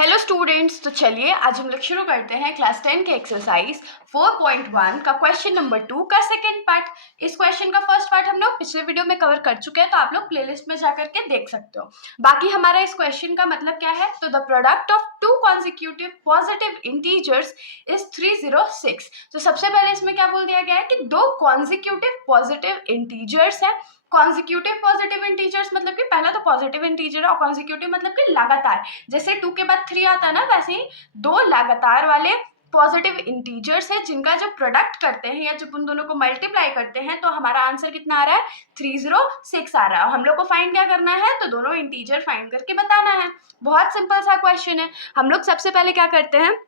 Hello students, तो चलिए आज हम लोग शुरू करते हैं क्लास 10 के एक्सरसाइज 4.1 का क्वेश्चन नंबर 2 का सेकंड पार्ट। इस क्वेश्चन का फर्स्ट पार्ट हम लोग पिछले वीडियो में कवर कर चुके हैं, तो आप लोग प्लेलिस्ट में जाकर के देख सकते हो। बाकी हमारा इस क्वेश्चन का मतलब क्या है, तो the product of two consecutive positive integers is 306। तो सबसे पहले इसमें क्या बोल दिया गया है कि दो कॉन्जिक्यूटिव पॉजिटिव इंटीजर्स है। कॉन्जिक्यूटिव पॉजिटिव इंटीजर्स मतलब कि पहला तो पॉजिटिव इंटीजर है और कॉन्जिक्यूटिव मतलब कि लगातार, जैसे 2 के बाद 3 आता है ना, वैसे ही दो लगातार वाले पॉजिटिव इंटीजर्स है जिनका जब प्रोडक्ट करते हैं या जब उन दोनों को मल्टीप्लाई करते हैं तो हमारा आंसर कितना आ रहा है, 306 आ रहा है। हम लोग को फाइंड क्या करना है, तो दोनों इंटीजर फाइंड करके बताना है। बहुत सिंपल सा क्वेश्चन है। हम लोग सबसे पहले क्या करते हैं,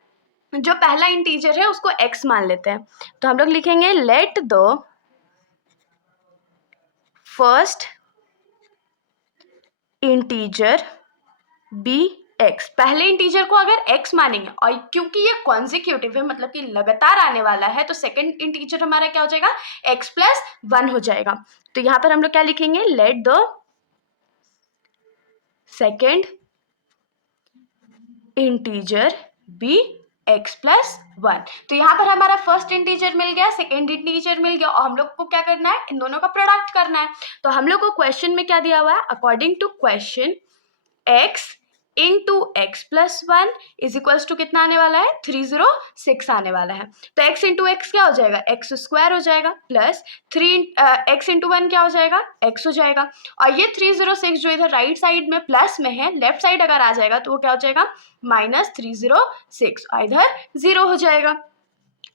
जो पहला इंटीजर है उसको x मान लेते हैं। तो हम लोग लिखेंगे let the first integer be x। पहले इंटीजर को अगर x मानेंगे और क्योंकि ये कॉन्जिक्यूटिव है मतलब कि लगातार आने वाला है, तो सेकंड इंटीजर हमारा क्या हो जाएगा, x+1 हो जाएगा। तो यहां पर हम लोग क्या लिखेंगे, let the second integer be x+1। तो यहाँ पर हमारा फर्स्ट इंटीजर मिल गया, सेकेंड इंटीजर मिल गया, और हम लोग को क्या करना है, इन दोनों का प्रोडक्ट करना है। तो हम लोग को क्वेश्चन में क्या दिया हुआ है, according to question x into x+1 is equals to कितना आने वाला है, 306 आने वाला है। तो x इंटू एक्स क्या हो जाएगा, x² हो जाएगा, प्लस 3x इंटू 1 क्या हो जाएगा, x हो जाएगा। और ये 306 जो इधर राइट साइड में प्लस में है, लेफ्ट साइड अगर आ जाएगा तो वो क्या हो जाएगा, -306, और इधर 0 हो जाएगा।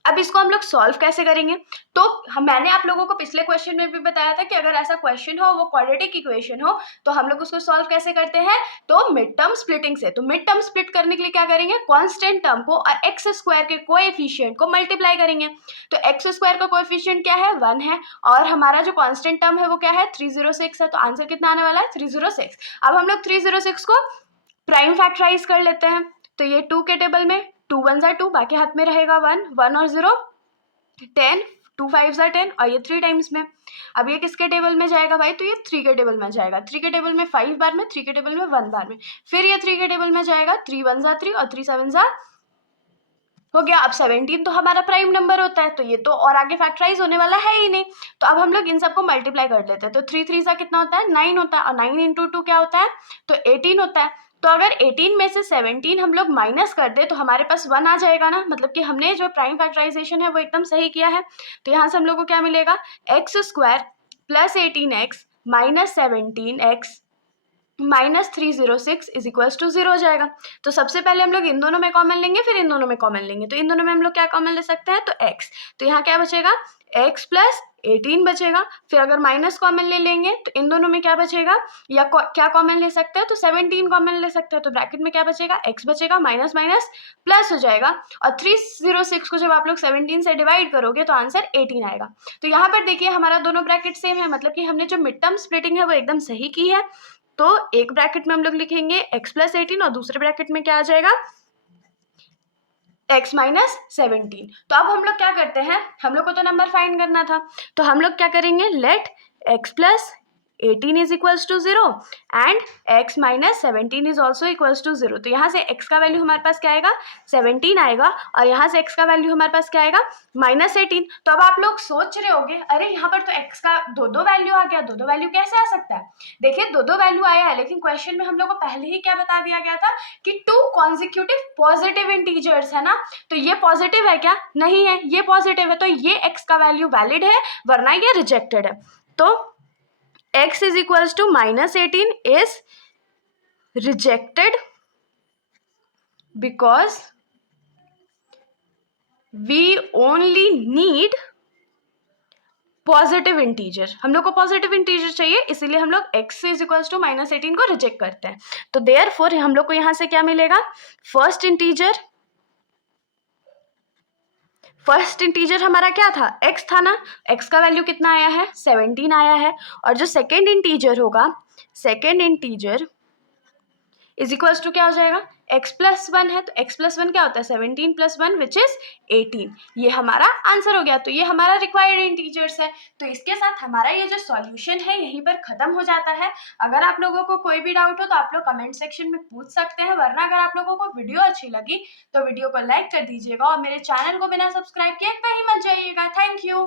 अब इसको हम लोग सॉल्व कैसे करेंगे, तो मैंने आप लोगों को पिछले क्वेश्चन में भी बताया था कि अगर ऐसा क्वेश्चन हो, वो क्वाड्रेटिक इक्वेशन हो, तो हम लोग उसको सॉल्व कैसे करते हैं, तो मिड टर्म स्प्लिटिंग से। तो मिड टर्म स्प्लिट करने के लिए क्या करेंगे, कांस्टेंट टर्म को और x² के कोएफिशिएंट को मल्टीप्लाई करेंगे। तो x² का कोएफिशिएंट क्या है, 1 है, और हमारा जो कांस्टेंट टर्म है वो क्या है, 306 है। तो आंसर कितना आने वाला है, 306। अब हम लोग 306 को प्राइम फैक्टराइज कर लेते हैं। तो ये 2 के टेबल में 2 1 ज़ा 2, बाकी हाथ में रहेगा 1, 1 और 0 10, 2 5 ज़ा 10, और ये 3 टाइम्स में। अब ये किसके टेबल में जाएगा भाई, तो ये 3 के टेबल में जाएगा। 3 के टेबल में 5 बार में, 3 के टेबल में 1 बार में। फिर ये 3 के टेबल में जाएगा, 3 1 ज़ा 3 और 3 7 ज़ा हो गया। अब 17 तो हमारा प्राइम नंबर होता है, तो ये तो और आगे फैक्टराइज होने वाला है ही नहीं। तो अब हम लोग इन सबको मल्टीप्लाई कर लेते हैं। तो 3 3 सा कितना होता है, 9 होता है, और 9 इंटू 2 क्या होता है, तो 18 होता है। तो अगर 18 में से 17 हम लोग माइनस कर दे तो हमारे पास 1 आ जाएगा ना, मतलब कि हमने जो प्राइम फैक्टराइजेशन है वो एकदम सही किया है। तो यहाँ से हम लोग को क्या मिलेगा, x² plus 18x minus 17x minus 306 is equals to 0 हो जाएगा। तो सबसे पहले हम लोग इन दोनों में कॉमन लेंगे, फिर इन दोनों में कॉमन लेंगे। तो इन दोनों में हम लोग क्या कॉमन ले सकते हैं, तो x। तो यहाँ क्या बचेगा, x प्लस 18 बचेगा। फिर अगर माइनस कॉमन ले लेंगे तो इन दोनों में क्या बचेगा, या क्या कॉमन ले सकते हैं, तो 17 कॉमन ले सकते हैं। तो ब्रैकेट में क्या बचेगा, x बचेगा, माइनस माइनस प्लस हो जाएगा, और 306 को जब आप लोग 17 से डिवाइड करोगे तो आंसर 18 आएगा। तो यहाँ पर देखिए हमारा दोनों ब्रैकेट सेम है, मतलब कि हमने जो मिड टर्म स्प्लिटिंग है वो एकदम सही की है। तो एक ब्रैकेट में हम लोग लिखेंगे x+18 और दूसरे ब्रैकेट में क्या आ जाएगा, x-17। तो अब हम लोग क्या करते हैं, हम लोग को तो नंबर फाइंड करना था, तो हम लोग क्या करेंगे, let x+18 is equals to 0 and x-17 is also equals to 0। तो यहाँ से x का वैल्यू हमारे पास क्या आएगा, 17 आएगा, और यहाँ से x का वैल्यू हमारे पास क्या आएगा, -18। तो अब आप लोग सोच रहे होंगे, अरे यहाँ पर तो x का दो वैल्यू आ गया, दो वैल्यू कैसे आ सकता है। देखिए दो वैल्यू आया है, लेकिन क्वेश्चन में हम लोग को पहले ही क्या बता दिया गया था कि 2 कॉन्जिक्यूटिव पॉजिटिव इंटीजर्स है ना। तो ये पॉजिटिव है क्या, नहीं है, ये पॉजिटिव है, तो ये x का वैल्यू वैलिड है, वरना ये रिजेक्टेड है। तो x is equals to -18 is rejected because we only need positive integer. हम लोग को पॉजिटिव इंटीजर चाहिए, इसीलिए हम लोग x इज इक्वल्स टू -18 को रिजेक्ट करते हैं। तो देयरफॉर हम लोग को यहाँ से क्या मिलेगा, फर्स्ट इंटीजर हमारा क्या था, x था ना, x का वैल्यू कितना आया है, 17 आया है। और जो सेकेंड इंटीजर होगा, second integer is equals to क्या हो जाएगा, x प्लस 1 है, तो x प्लस 1 क्या होता है 17 प्लस 1 विच इज 18। ये हमारा आंसर हो गया। तो ये हमारा रिक्वायर्ड इंटीजर्स है। तो इसके साथ हमारा ये जो सॉल्यूशन है यहीं पर खत्म हो जाता है। अगर आप लोगों को कोई भी डाउट हो तो आप लोग कमेंट सेक्शन में पूछ सकते हैं, वरना अगर आप लोगों को वीडियो अच्छी लगी तो वीडियो को लाइक कर दीजिएगा और मेरे चैनल को बिना सब्सक्राइब किए कहीं मत जाइएगा। Thank you.